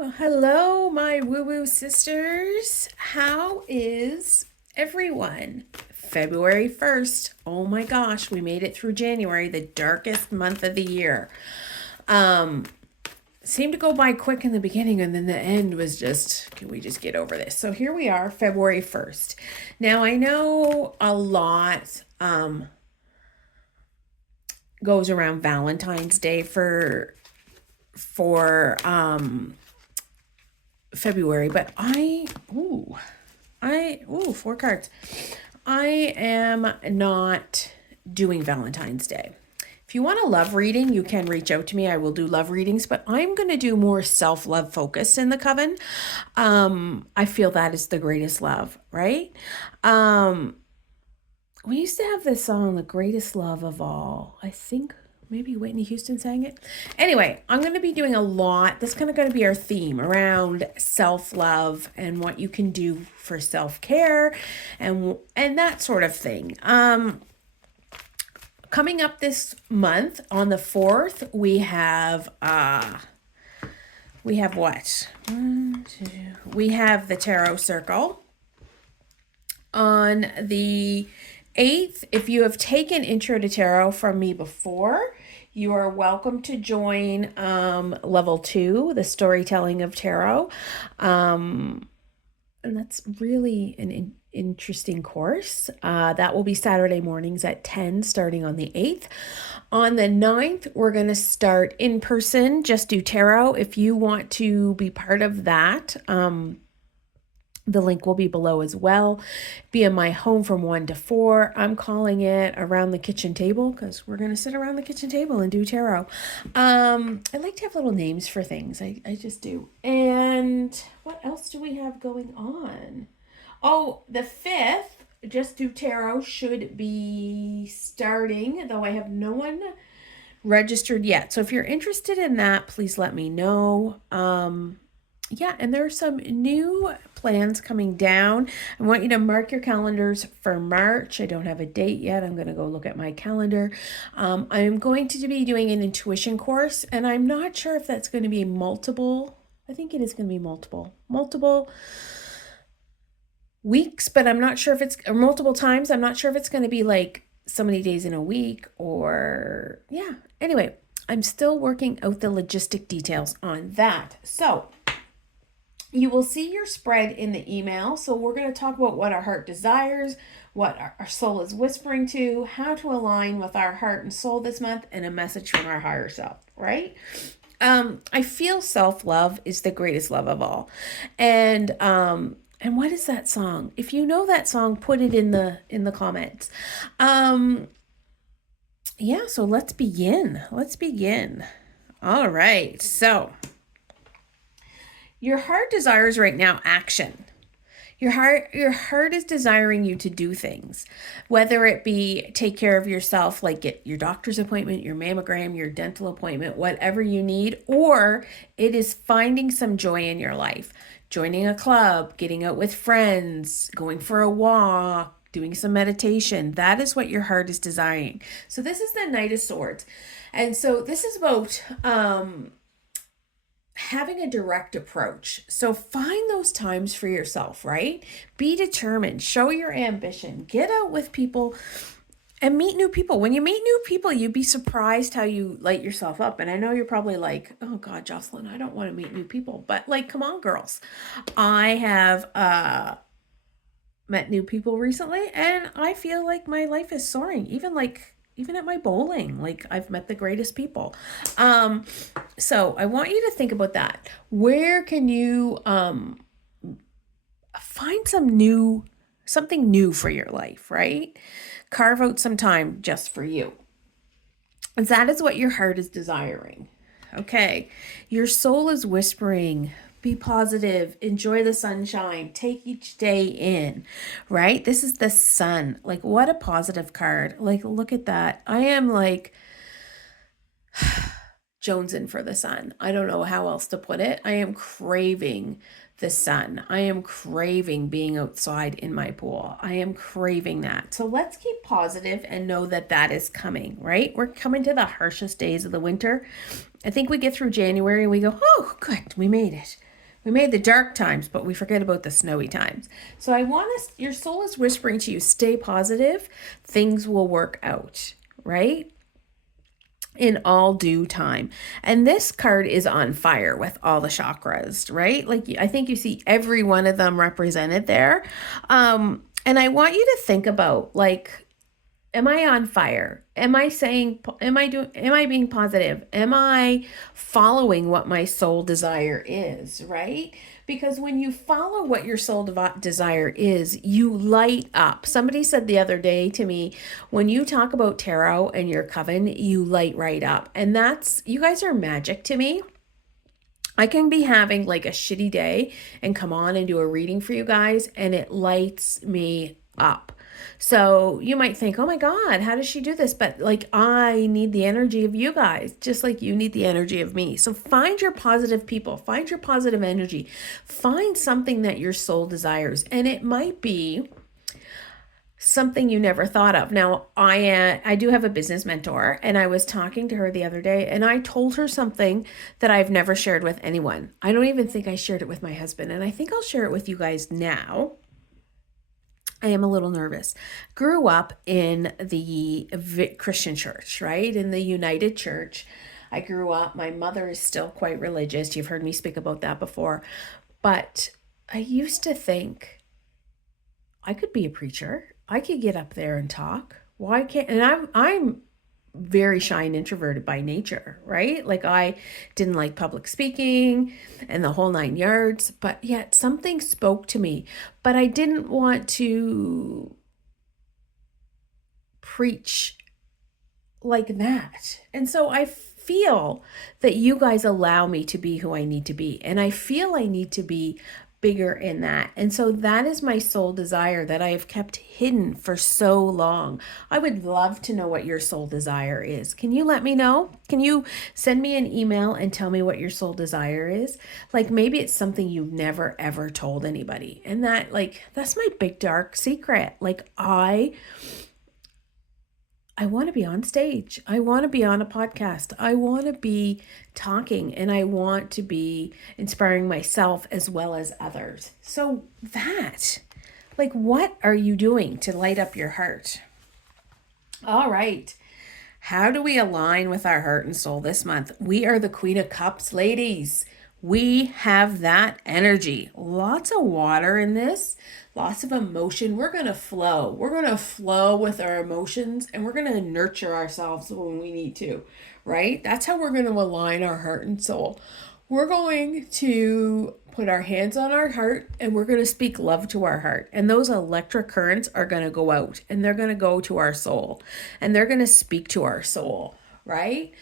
Well, hello, my woo woo sisters. How is everyone? February 1st. Oh my gosh, we made it through January, the darkest month of the year. Um, Seemed to go by quick in the beginning, and then the end was just, can we just get over this? So here we are, February 1st. Now, I know a lot goes around Valentine's Day for February, but four cards. I am not doing Valentine's Day. If you want a love reading, you can reach out to me. I will do love readings, but I'm going to do more self-love focused in the Coven. I feel that is the greatest love, right? We used to have this song, The Greatest Love of All. I think maybe Whitney Houston sang it. Anyway, I'm going to be doing a lot. That's kind of going to be our theme around self-love and what you can do for self-care and that sort of thing. Coming up this month on the 4th, we have what? We have the Tarot Circle. On the 8th, if you have taken Intro to Tarot from me before, you are welcome to join level 2, the storytelling of tarot. And that's really an interesting course. That will be Saturday mornings at 10, starting on the 8th. On the 9th, we're going to start in person, Just Do Tarot. If you want to be part of that, the link will be below as well. Be in my home from 1 to 4. I'm calling it Around the Kitchen Table because we're going to sit around the kitchen table and do tarot. I like to have little names for things. I just do. And what else do we have going on? Oh, the 5th, Just Do Tarot should be starting, though I have no one registered yet. So if you're interested in that, please let me know. Yeah, and there are some new plans coming down. I want you to mark your calendars for March. I don't have a date yet. I'm going to go look at my calendar. I'm going to be doing an intuition course, and I'm not sure if that's going to be multiple. I think it is going to be multiple weeks, but I'm not sure if it's or multiple times. I'm not sure if it's going to be like so many days in a week or yeah. Anyway, I'm still working out the logistic details on that. So you will see your spread in the email. So we're going to talk about what our heart desires, what our soul is whispering to, how to align with our heart and soul this month, and a message from our higher self, right? I feel self-love is the greatest love of all. And what is that song? If you know that song, put it in the comments. Yeah, so let's begin. All right. So your heart desires right now action. Your heart is desiring you to do things, whether it be take care of yourself, like get your doctor's appointment, your mammogram, your dental appointment, whatever you need, or it is finding some joy in your life, joining a club, getting out with friends, going for a walk, doing some meditation. That is what your heart is desiring. So this is the Knight of Swords. And so this is about having a direct approach. So find those times for yourself, right? Be determined, show your ambition, get out with people and meet new people. When you meet new people, you'd be surprised how you light yourself up. And I know you're probably like, oh God, Jocelyn, I don't want to meet new people, but like, come on, girls. I have met new people recently and I feel like my life is soaring, even at my bowling, like I've met the greatest people. So I want you to think about that. Where can you find something new for your life, right? Carve out some time just for you. And that is what your heart is desiring. Okay. Your soul is whispering, be positive, enjoy the sunshine, take each day in, right? This is the sun. Like, what a positive card. Like, look at that. I am like jonesing for the sun. I don't know how else to put it. I am craving the sun. I am craving being outside in my pool. I am craving that. So let's keep positive and know that that is coming, right? We're coming to the harshest days of the winter. I think we get through January and we go, oh, good, we made it. We made the dark times, but we forget about the snowy times. So I want us, your soul is whispering to you, stay positive. Things will work out, right? In all due time. And this card is on fire with all the chakras, right? Like I think you see every one of them represented there. And I want you to think about, like, am I on fire? Am I being positive? Am I following what my soul desire is, right? Because when you follow what your soul desire is, you light up. Somebody said the other day to me, when you talk about tarot and your coven, you light right up. And you guys are magic to me. I can be having like a shitty day and come on and do a reading for you guys, and it lights me up. So you might think, oh my God, how does she do this? But like, I need the energy of you guys, just like you need the energy of me. So find your positive people, find your positive energy, find something that your soul desires. And it might be something you never thought of. Now, I do have a business mentor, and I was talking to her the other day, and I told her something that I've never shared with anyone. I don't even think I shared it with my husband, and I think I'll share it with you guys now. I am a little nervous. Grew up in the Christian church, right? In the United Church. I grew up, my mother is still quite religious. You've heard me speak about that before. But I used to think I could be a preacher. I could get up there and talk. Why can't, and I'm very shy and introverted by nature, right? Like I didn't like public speaking and the whole 9 yards, but yet something spoke to me. But I didn't want to preach like that. And so I feel that you guys allow me to be who I need to be. And I feel I need to be bigger in that. And so that is my soul desire that I have kept hidden for so long. I would love to know what your soul desire is. Can you let me know? Can you send me an email and tell me what your soul desire is? Like maybe it's something you've never ever told anybody. And that's my big dark secret. Like I want to be on stage. I want to be on a podcast. I want to be talking, and I want to be inspiring myself as well as others. So what are you doing to light up your heart? All right. How do we align with our heart and soul this month? We are the Queen of Cups, ladies. We have that energy. Lots of water in this, lots of emotion. We're going to flow. We're going to flow with our emotions, and we're going to nurture ourselves when we need to, right? That's how we're going to align our heart and soul. We're going to put our hands on our heart, and we're going to speak love to our heart. And those electric currents are going to go out, and they're going to go to our soul, and they're going to speak to our soul, right?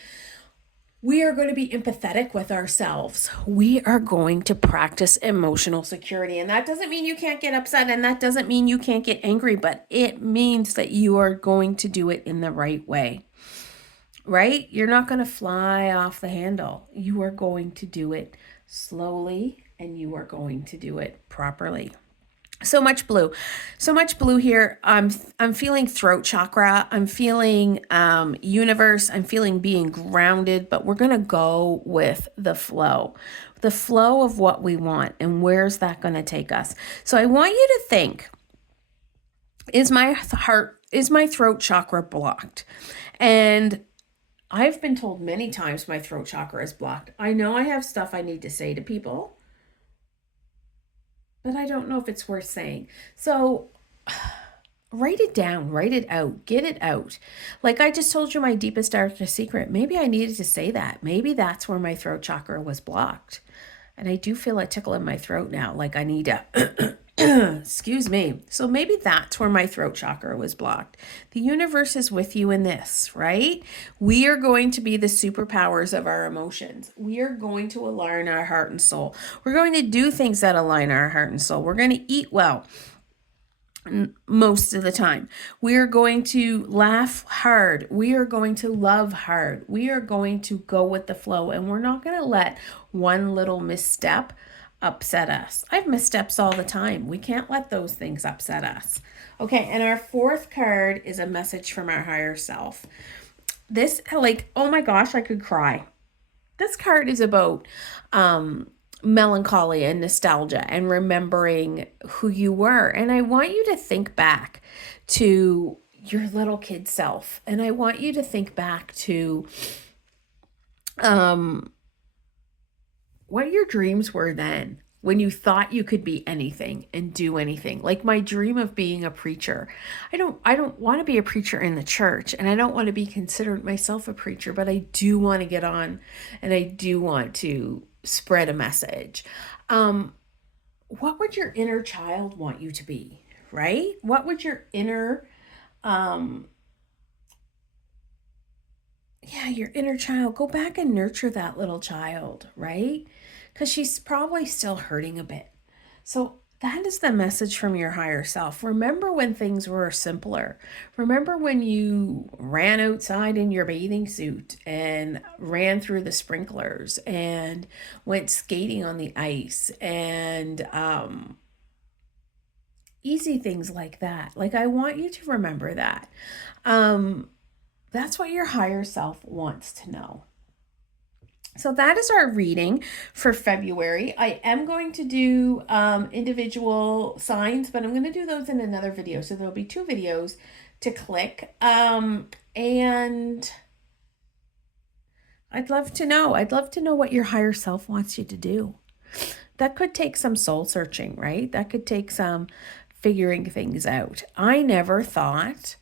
We are going to be empathetic with ourselves. We are going to practice emotional security. And that doesn't mean you can't get upset, and that doesn't mean you can't get angry, but it means that you are going to do it in the right way, right? You're not going to fly off the handle. You are going to do it slowly, and you are going to do it properly. So much blue here. I'm feeling throat chakra. I'm feeling universe. I'm feeling being grounded, but we're going to go with the flow of what we want, and where's that going to take us? So I want you to think, is my throat chakra blocked? And I've been told many times my throat chakra is blocked. I know I have stuff I need to say to people, but I don't know if it's worth saying. So write it down, write it out, get it out. Like I just told you my deepest, darkest secret. Maybe I needed to say that. Maybe that's where my throat chakra was blocked. And I do feel a tickle in my throat now. Like I need to, excuse me. So maybe that's where my throat chakra was blocked. The universe is with you in this, right? We are going to be the superpowers of our emotions. We are going to align our heart and soul. We're going to do things that align our heart and soul. We're going to eat well most of the time. We are going to laugh hard. We are going to love hard. We are going to go with the flow, and we're not going to let one little misstep upset us. I have missteps all the time. We can't let those things upset us. Okay, and our fourth card is a message from our higher self. This, oh my gosh, I could cry. This card is about melancholy and nostalgia and remembering who you were. And I want you to think back to your little kid self. And I want you to think back to um, what your dreams were then, when you thought you could be anything and do anything. Like my dream of being a preacher. I don't want to be a preacher in the church, and I don't want to be considered myself a preacher, but I do want to get on and I do want to spread a message. Um what would your inner child want you to be, right? What would your inner um yeah, your inner child, go back and nurture that little child, right? Because she's probably still hurting a bit. So that is the message from your higher self. Remember when things were simpler. Remember when you ran outside in your bathing suit and ran through the sprinklers and went skating on the ice and easy things like that. Like, I want you to remember that. Um, that's what your higher self wants to know. So that is our reading for February. I am going to do individual signs, but I'm going to do those in another video. So there'll be 2 videos to click. And I'd love to know. I'd love to know what your higher self wants you to do. That could take some soul searching, right? That could take some figuring things out. I never thought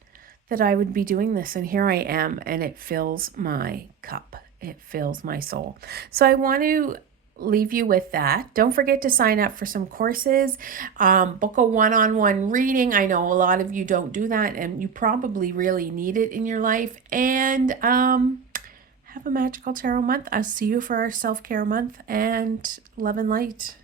that I would be doing this, and here I am, and it fills my cup. It fills my soul. So I want to leave you with that. Don't forget to sign up for some courses, book a one-on-one reading. I know a lot of you don't do that, and you probably really need it in your life. And have a magical tarot month. I'll see you for our self-care month, and love and light.